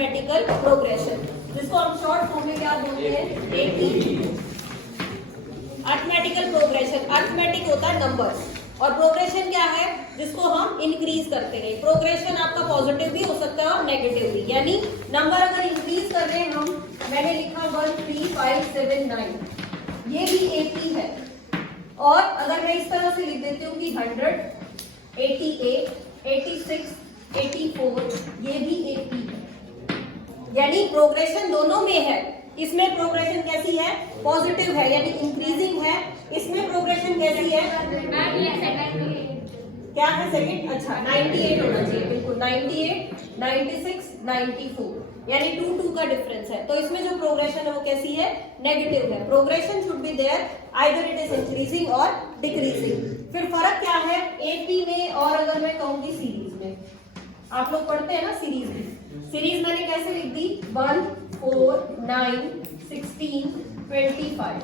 Arithmetical progression, जिसको हम short form में क्या बोलते हैं, एपी। अरिथमेटिकल प्रोग्रेशन, अरिथमेटिक होता है नंबर्स और प्रोग्रेशन क्या है, जिसको हम इंक्रीज करते हैं। प्रोग्रेशन आपका पॉजिटिव भी हो सकता है और नेगेटिव भी, यानी नंबर अगर इंक्रीज कर रहे हैं हम, मैंने लिखा 1 3 5 7 9, ये भी एपी है। और अगर मैं इस तरह से लिख देती हूँ कि 100 88 86 84, ये भी एपी है, यानी प्रोग्रेशन दोनों में है। इसमें प्रोग्रेशन कैसी है, पॉजिटिव है यानी इंक्रीजिंग है। इसमें प्रोग्रेशन कैसी है, क्या है सेकंड, अच्छा 98 होना चाहिए, बिल्कुल 98 96 94, यानी 2 का डिफरेंस है। तो इसमें जो प्रोग्रेशन है वो कैसी है, नेगेटिव है। Progression should be there either it is increasing और डिक्रीजिंग। फिर फर्क क्या है एपी में और अगर मैं कहूंगी सीरीज में, आप लोग पढ़ते हैं ना सीरीज में, सीरीज मैंने कैसे लिख दी 1 4 9 16 25।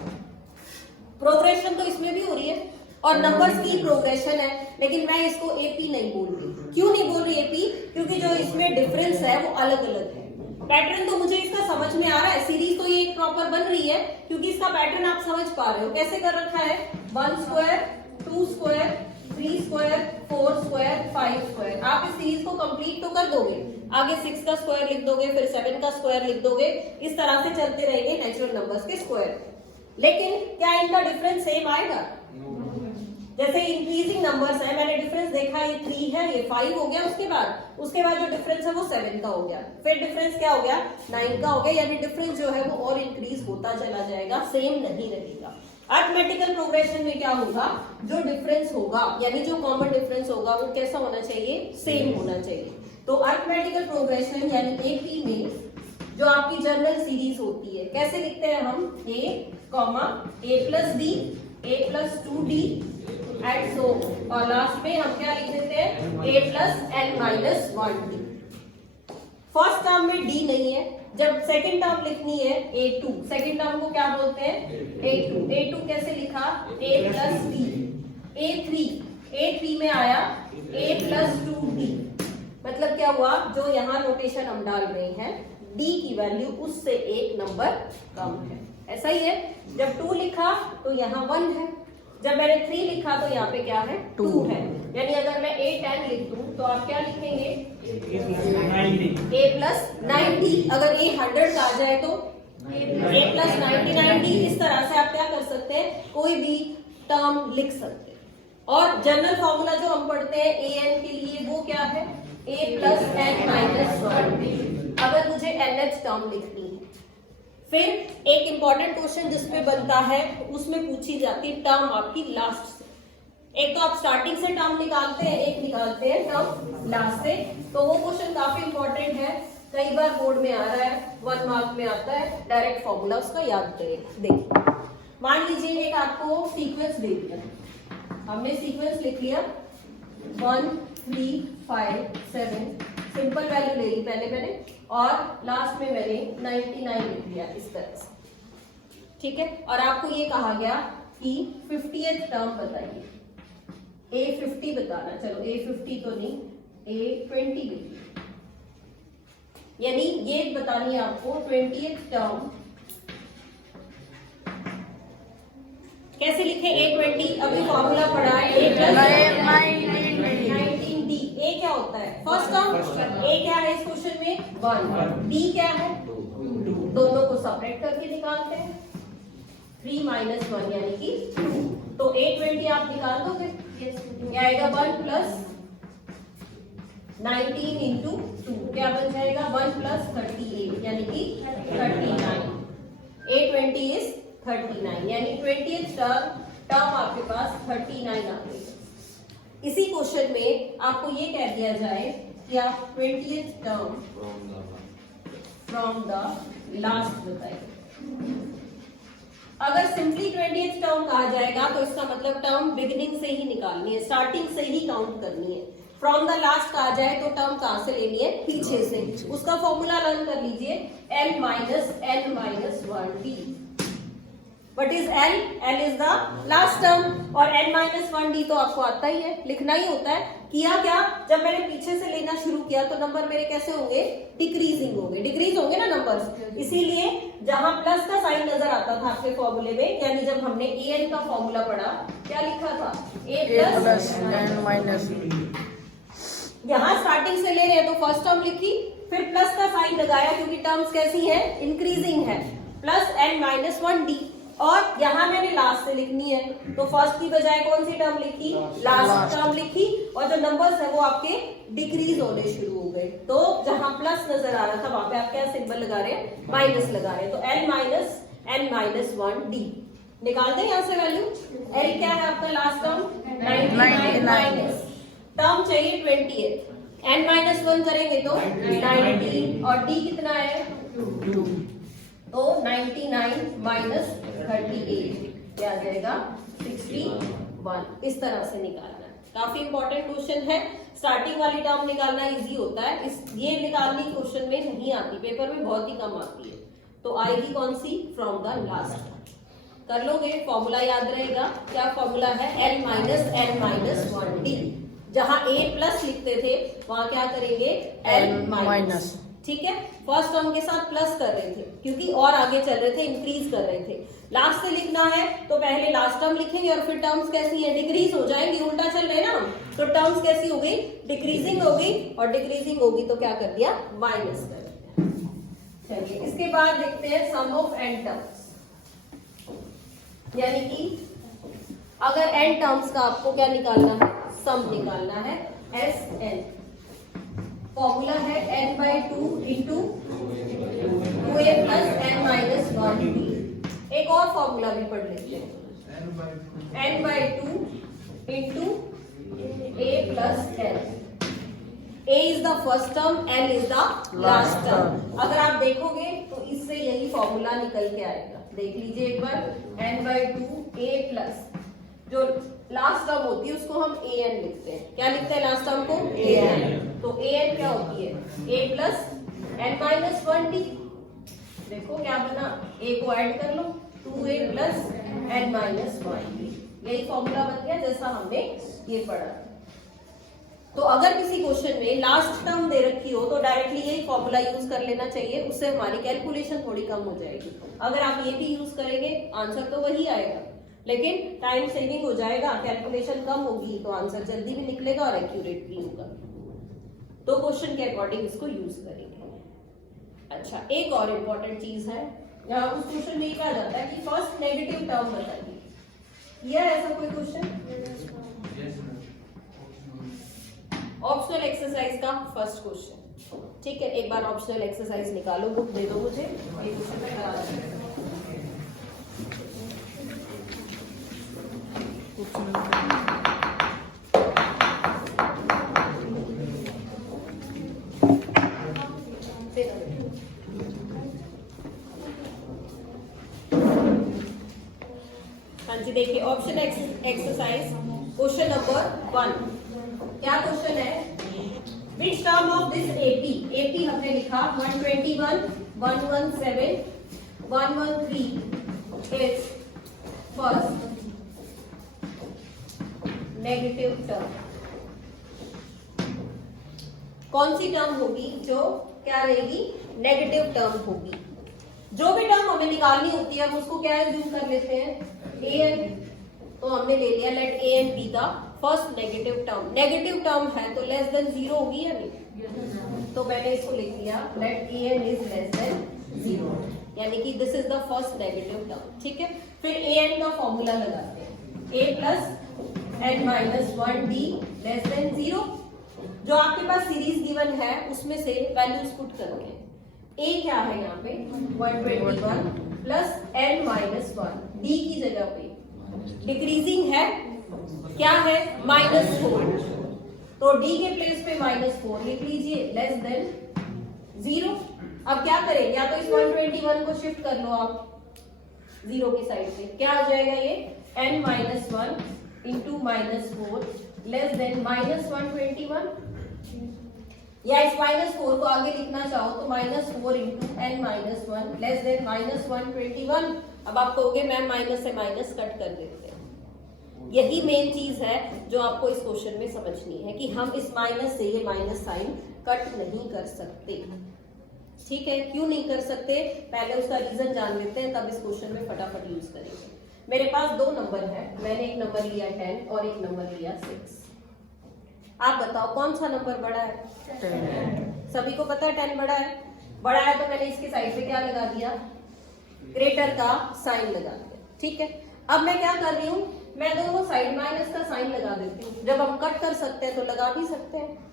प्रोग्रेशन तो इसमें भी हो रही है और नंबर्स की प्रोग्रेशन है, लेकिन मैं इसको एपी नहीं बोल रही। क्यों नहीं बोल रही एपी, क्योंकि जो इसमें डिफरेंस है वो अलग अलग है। पैटर्न तो मुझे इसका समझ में आ रहा है, सीरीज तो ये एक प्रॉपर बन रही है क्योंकि इसका पैटर्न आप समझ पा रहे हो कैसे कर रखा है, 1 square 2 square 3 square 4 square 5 square. आप इस सीरीज को कंप्लीट तो कर दोगे, आगे 6 का स्क्वायर लिख दोगे, फिर 7 का स्क्वायर लिख दोगे, इस तरह से चलते रहेंगे नेचुरल नंबर्स के स्क्वायर। लेकिन क्या इनका डिफरेंस सेम आएगा, जैसे इंक्रीजिंग नंबर्स है, मैंने डिफरेंस देखा ये 3 है, ये 5 हो गया, उसके बाद जो डिफरेंस है वो 7 का हो गया, फिर डिफरेंस क्या हो गया 9 का हो गया, यानी डिफरेंस जो है वो और इंक्रीज होता चला जाएगा, सेम नहीं रहेगा। अरिथमेटिकल प्रोग्रेशन में क्या होगा, जो डिफरेंस होगा यानी जो कॉमन डिफरेंस होगा वो कैसा होना चाहिए, सेम होना चाहिए। तो अरिथमेटिकल प्रोग्रेशन यानी एपी में जो आपकी जनरल सीरीज होती है, कैसे लिखते हैं हम, a plus D a plus 2d and so, और लास्ट में हम क्या लिख देते हैं a plus n minus 1d। First term में d नहीं है, जब सेकंड टर्म लिखनी है a2, सेकंड टर्म को क्या बोलते हैं a2 कैसे लिखा a प्लस d, a3 में आया a प्लस 2d, मतलब क्या हुआ, जो यहाँ नोटेशन हम डाल रहे हैं d की वैल्यू उससे एक नंबर कम है, ऐसा ही है। जब 2 लिखा तो यहाँ 1 है, जब मैंने 3 लिखा तो यहाँ पे क्या है 2 है, यानी अगर मैं a10 लिख दूं तो आप क्या लिखेंगे a प्लस 90, अगर a 100 का आ जाए तो a प्लस 99d। इस तरह से आप क्या कर सकते हैं, कोई भी टर्म लिख सकते हैं। और जनरल फॉर्मूला जो हम पढ़ते हैं an के लिए वो क्या है a प्लस n माइनस 1, अगर मुझे nth टर्म लिखनी है। फिर एक इंपॉर्टेंट क्वेश्चन जिसपे बनता है, उसमें पूछी जाती है टर्म आपकी लास्ट से। एक तो आप स्टार्टिंग से टर्म निकालते हैं, एक निकालते हैं टर्म लास्ट से, तो वो क्वेश्चन काफी इंपॉर्टेंट है, कई बार बोर्ड में आ रहा है, 1 मार्क में आता है, डायरेक्ट फॉर्मूला उसका याद करेगा। देखिए मान लीजिए एक आपको सीक्वेंस दे दिया, हमने सीक्वेंस लिख लिया 1 3 5 7, सिंपल वैल्यू ले ली पहले मैंने, और लास्ट में मैंने 99 लिख लिया इस तरह से, ठीक है। और आपको ये कहा गया कि 50th टर्म बताइए, a50 बताना, चलो a50 तो नहीं a20 लिखिए, यानी ये बतानी है आपको 20th टर्म कैसे लिखे a20, अभी फॉर्मूला पढ़ा है a प्लस 19d। a क्या होता है फर्स्ट टर्म, a क्या है इस क्वेश्चन में 1, d क्या है 2, दोनों को सेपरेट करके निकालते हैं, 3 माइनस 1 यानी कि 2, तो a20 आप निकाल दोगे, क्या आएगा 1 प्लस 19 इंटू 2, क्या बन जाएगा 1 प्लस 38 यानी कि 39, a20 इज 39, यानी 20th टर्म आपके पास 39 आ गई। इसी क्वेश्चन में आपको ये कह दिया जाए कि आप 20th term from the last बताइए। अगर सिंपली 20th टर्म कहा जाएगा तो इसका मतलब टर्म बिगिनिंग से ही निकालनी है, स्टार्टिंग से ही काउंट करनी है। फ्रॉम द लास्ट कहा जाए तो टर्म कहां से लेनी है, पीछे से। उसका फॉर्मूला लर्न कर लीजिए, l minus n minus 1d। What is L? L is the last term और n माइनस 1d तो आपको आता ही है, लिखना ही होता है। किया क्या, जब मैंने पीछे से लेना शुरू किया तो नंबर मेरे कैसे होंगे, डिक्रीजिंग होंगे, डिक्रीज होंगे ना नंबर्स। इसीलिए जहां प्लस का साइन नजर आता था आपके फॉर्मूले में, यानी जब हमने an का फॉर्मूला पढ़ा, क्या लिखा था, a प्लस n माइनस, यहाँ स्टार्टिंग से ले रहे हैं तो फर्स्ट टर्म लिखी, फिर प्लस का साइन लगाया क्योंकि टर्म्स कैसी है, इंक्रीजिंग है, प्लस n माइनस 1d, और यहाँ मैंने लास्ट से लिखनी है तो फर्स्ट की बजाय कौन सी टर्म लिखी, लास्ट टर्म लिखी, और जो नंबर्स है वो आपके डिक्रीज होने शुरू हो गए। तो जहां प्लस नजर आ रहा था वहां पे आप क्या सिंबल लगा रहे हैं, माइनस लगा रहे हैं, तो n माइनस 1d निकाल दें यहाँ से वैल्यू। l क्या है आपका लास्ट टर्म, 99 माइनस टर्म चाहिए 28, n माइनस 1 करेंगे तो 19, और d कितना है 2, तो 99 माइनस 38 क्या आ जाएगा 61। इस तरह से निकालना है, काफी इंपॉर्टेंट क्वेश्चन है। स्टार्टिंग वाली टर्म निकालना इजी होता है, ये निकालनी क्वेश्चन में नहीं आती, पेपर में बहुत ही कम आती है। तो आएगी कौन सी, फ्रॉम द लास्ट। कर लोगे, फॉर्मूला याद रहेगा, क्या फॉर्मूला है, n माइनस 1d। जहां a प्लस लिखते थे वहां क्या करेंगे, n माइनस, ठीक है। फर्स्ट टर्म के साथ प्लस कर रहे थे क्योंकि और आगे चल रहे थे, इंक्रीज कर रहे थे। लास्ट से लिखना है तो पहले लास्ट टर्म लिखेंगे और फिर टर्म्स कैसी है, डिक्रीज हो जाएंगी, उल्टा चल रहे ना, तो टर्म्स कैसी हो गई, डिक्रीजिंग हो गई, और डिक्रीजिंग होगी तो क्या कर दिया, माइनस कर दिया। चलिए इसके बाद देखते हैं सम ऑफ n टर्म्स, यानी कि अगर n टर्म्स का आपको क्या निकालना है, सम निकालना है, Sn फॉर्मूला है n/2 into 2a plus n minus 1d। एक और फॉर्मूला भी पढ़ लेते हैं, n/2 into a plus n। a is the first term, n is the last term. अगर आप देखोगे तो इससे यही फॉर्मूला निकल के आएगा, देख लीजिए एक बार, n/2 a प्लस, जो लास्ट टर्म होती है उसको हम an लिखते हैं, क्या लिखते हैं लास्ट टर्म को, an। तो an क्या होती है, a plus n minus 1d। देखो क्या बना, a को ऐड कर लो, 2a plus n minus 1d, यही फॉर्मूला बन गया जैसा हमने ये पढ़ा। तो अगर किसी क्वेश्चन में लास्ट टर्म दे रखी हो तो डायरेक्टली यही फॉर्मूला यूज कर लेना चाहिए, उससे हमारी कैलकुलेशन थोड़ी कम हो जाएगी। अगर आप ये भी यूज करेंगे आंसर तो वही आएगा, लेकिन टाइम सेविंग हो जाएगा, कैलकुलेशन कम होगी तो आंसर जल्दी भी निकलेगा और एक्यूरेट भी होगा। तो क्वेश्चन के अकॉर्डिंग इसको यूज करेंगे। अच्छा, एक और इम्पोर्टेंट चीज है, यहाँ उस क्वेश्चन में कहा जाता है कि फर्स्ट नेगेटिव टर्म बताइए, किया है ऐसा कोई क्वेश्चन, ऑप्शनल एक्सरसाइज का फर्स्ट क्वेश्चन, ठीक है। एक बार ऑप्शनल एक्सरसाइज निकालो, बुक दे दो मुझे, ये क्वेश्चन मैं करा दूंगा। हाँ जी, देखिए ऑप्शन एक्सरसाइज क्वेश्चन नंबर 1, क्या क्वेश्चन है, which term of this AP हमने लिखा 121, 117, 113 इज फर्स्ट नेगेटिव टर्म। कौन सी टर्म होगी जो क्या रहेगी, नेगेटिव टर्म होगी। जो भी टर्म हमें निकालनी होती है हम उसको क्या यूज कर लेते हैं, an। तो हमने ले लिया, let an be the first negative term. Negative term है तो लेस देन 0 होगी या नहीं, तो मैंने इसको लिख लिया, let an is less than 0, यानी कि this is the first negative term, ठीक है। फिर an का फॉर्मूला लगाते हैं, a plus n minus 1d less than 0। जो आपके पास सीरीज गिवन है उसमें से वैल्यूज पुट करोगे, a क्या है यहाँ पे 121 प्लस n माइनस 1, d की जगह पे डिक्रीजिंग है, क्या है -4, तो d के प्लेस पे -4 लिख लीजिए, लेस देन 0। अब क्या करें, या तो इस 121 को शिफ्ट कर लो आप 0 की साइड पे, क्या आ जाएगा ये n minus 1 into -4 less than -121, या इस -4 को आगे लिखना चाहो तो -4 into n minus 1 less than -121। अब आप कहोगे मैम माइनस से माइनस कट कर देते हैं, यही मेन चीज है जो आपको इस क्वेश्चन में समझनी है कि हम इस माइनस से ये माइनस साइन कट नहीं कर सकते। ठीक है, क्यों नहीं कर सकते, पहले उसका रीजन जान लेते हैं, तब इस क्वेश्चन में फटाफट यूज करेंगे। मेरे पास दो नंबर है, मैंने एक नंबर लिया 10 और एक नंबर लिया 6। आप बताओ कौन सा नंबर बड़ा है? 10। सभी को पता है 10 बड़ा है। बड़ा है तो मैंने इसकी साइड पे क्या लगा दिया? ग्रेटर का साइन लगा दिया। ठीक है, अब मैं क्या कर रही हूँ, मैं दोनों साइड माइनस का साइन लगा देती हूँ। जब हम कट कर सकते हैं तो लगा भी सकते हैं।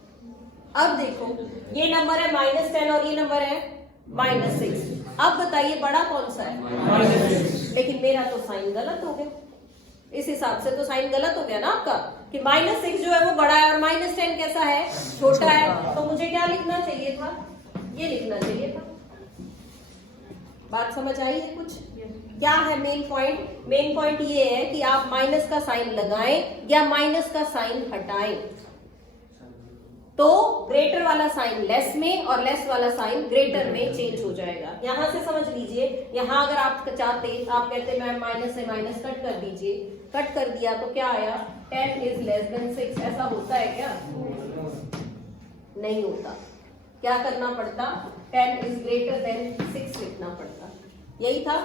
अब देखो, ये नंबर है -10 और ये नंबर है -6। अब बताइए बड़ा कौन सा है? लेकिन मेरा तो साइन गलत हो गया। इस हिसाब से तो साइन गलत हो गया ना आपका, कि -6 जो है वो बड़ा है और -10 कैसा है? छोटा है। तो मुझे क्या लिखना चाहिए था? ये लिखना चाहिए था। बात समझ आई है कुछ? क्या है मेन पॉइंट? मेन पॉइंट ये है कि आप माइनस का साइन लगाएं या माइनस का साइन हटाएं, तो ग्रेटर वाला साइन लेस में और लेस वाला साइन ग्रेटर में चेंज हो जाएगा। यहां से समझ लीजिए, यहां अगर आप चाहते, आप कहते मैम माइनस से माइनस कट कर दीजिए, कट कर दिया तो क्या आया? 10 इज लेस देन 6। ऐसा होता है क्या? नहीं होता। क्या करना पड़ता? 10 इज ग्रेटर देन 6 लिखना पड़ता। यही था,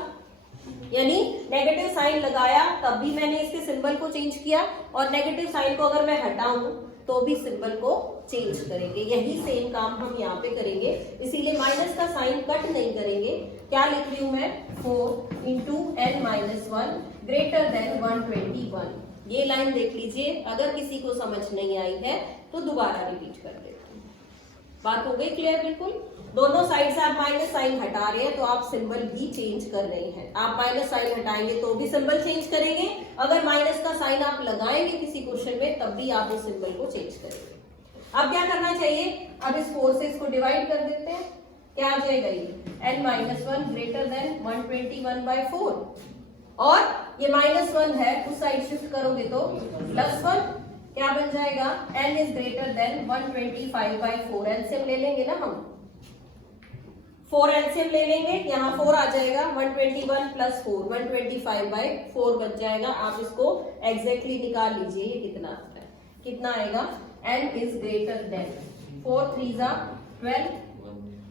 यानी नेगेटिव साइन लगाया तब भी मैंने इसके सिंबल को चेंज किया, और नेगेटिव साइन को अगर मैं हटाऊं तो भी सिंबल को चेंज करेंगे। यही सेम काम हम यहाँ पे करेंगे, इसीलिए माइनस का साइन कट नहीं करेंगे। क्या लिख रही हूं मैं? 4 इंटू n-1 ग्रेटर देन 121। ये लाइन देख लीजिए, अगर किसी को समझ नहीं आई है तो दोबारा रिपीट कर देते हैं। बात हो गई क्लियर? बिल्कुल। दोनों साइड से आप माइनस साइन हटा रहे हैं तो आप सिंबल भी चेंज कर रहे हैं। आप माइनस साइन हटाएंगे तो भी सिंबल चेंज करेंगे, अगर माइनस का साइन आप लगाएंगे किसी क्वेश्चन में तब भी आप उस सिंबल को चेंज करेंगे। अब क्या करना चाहिए? अब इस 4 से इसको डिवाइड कर देते हैं। क्या आ जाएगा? ये n-1 ग्रेटर देन 121/4, और ये -1 है, उस साइड शिफ्ट करोगे तो +1। क्या बन जाएगा? n is greater than 125/4। LCM ले लेंगे ना हम, 4 एलसीएम ले लेंगे, यहाँ 4 आ जाएगा, 121 + 4 125/4 बच जाएगा। आप इसको एग्जैक्टली निकाल लीजिए, ये कितना आता है? कितना आएगा? n इज ग्रेटर देन 4 3 जा 12,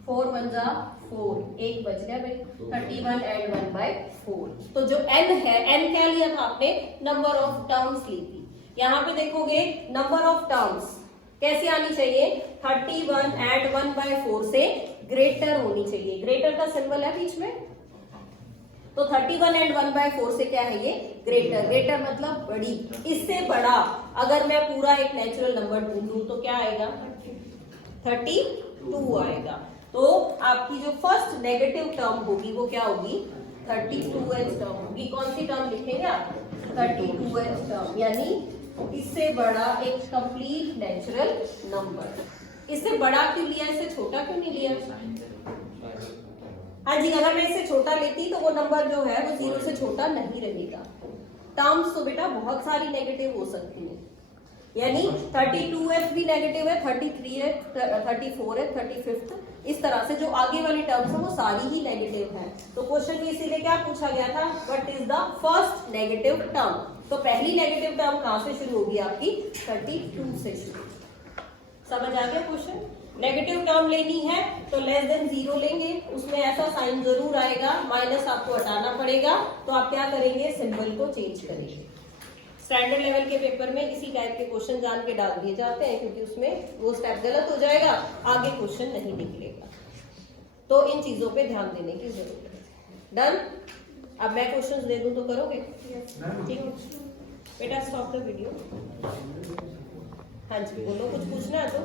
4 1 जा 4, 1 बच गया भाई, 31 and 1/4। तो जो n है, n क्या लिया था आपने? नंबर ऑफ टर्म्स ली थी। यहाँ पे देखोगे नंबर ऑफ टर्म्स कैसे आनी चाहिए? 31 and 1/4 से ग्रेटर होनी चाहिए। ग्रेटर का सिंबल है बीच में, तो 31 and 1/4 से क्या है? ये ग्रेटर। ग्रेटर मतलब बड़ी, इससे बड़ा। अगर मैं पूरा एक नेचुरल नंबर ढूंढूं तो क्या आएगा? 32 आएगा। तो आपकी जो फर्स्ट नेगेटिव टर्म होगी वो क्या होगी? 32th टर्म होगी। कौन सी टर्म लिखेंगे आप? 32th टर्म, यानी इससे बड़ा एक कंप्लीट नेचुरल नंबर। इससे बड़ा क्यों लिया, इससे छोटा क्यों नहीं लिया? हाँ जी, अगर मैं इससे छोटा लेती तो वो नंबर जो है वो 0 से छोटा नहीं रहेगा। टर्म्स तो बेटा बहुत सारी नेगेटिव हो सकती है, यानी 32th भी नेगेटिव है, 33th, 34th, 35th, इस तरह से जो आगे वाली टर्म्स है वो सारी ही नेगेटिव है। तो क्वेश्चन में इसीलिए क्या पूछा गया था? What is the first negative term? तो पहली नेगेटिव टर्म कहां से शुरू होगी आपकी? 32 से शुरू। समझ आ गया क्वेश्चन? नेगेटिव टर्म लेनी है तो लेस देन 0 लेंगे, उसमें ऐसा साइन जरूर आएगा, माइनस आपको हटाना पड़ेगा, तो आप क्या करेंगे? सिंबल को चेंज करेंगे। स्टैंडर्ड लेवल के पेपर में इसी टाइप के क्वेश्चन जान के डाल दिए जाते हैं, क्योंकि उसमें वो स्टेप गलत हो जाएगा, आगे क्वेश्चन नहीं निकलेगा। तो इन चीजों पे ध्यान देने की जरूरत है। डन? अब मैं क्वेश्चंस दे दूं तो करोगे? ठीक है बेटा, स्टॉप द वीडियो। हाँ जी, बोलो, कुछ पूछना है तो।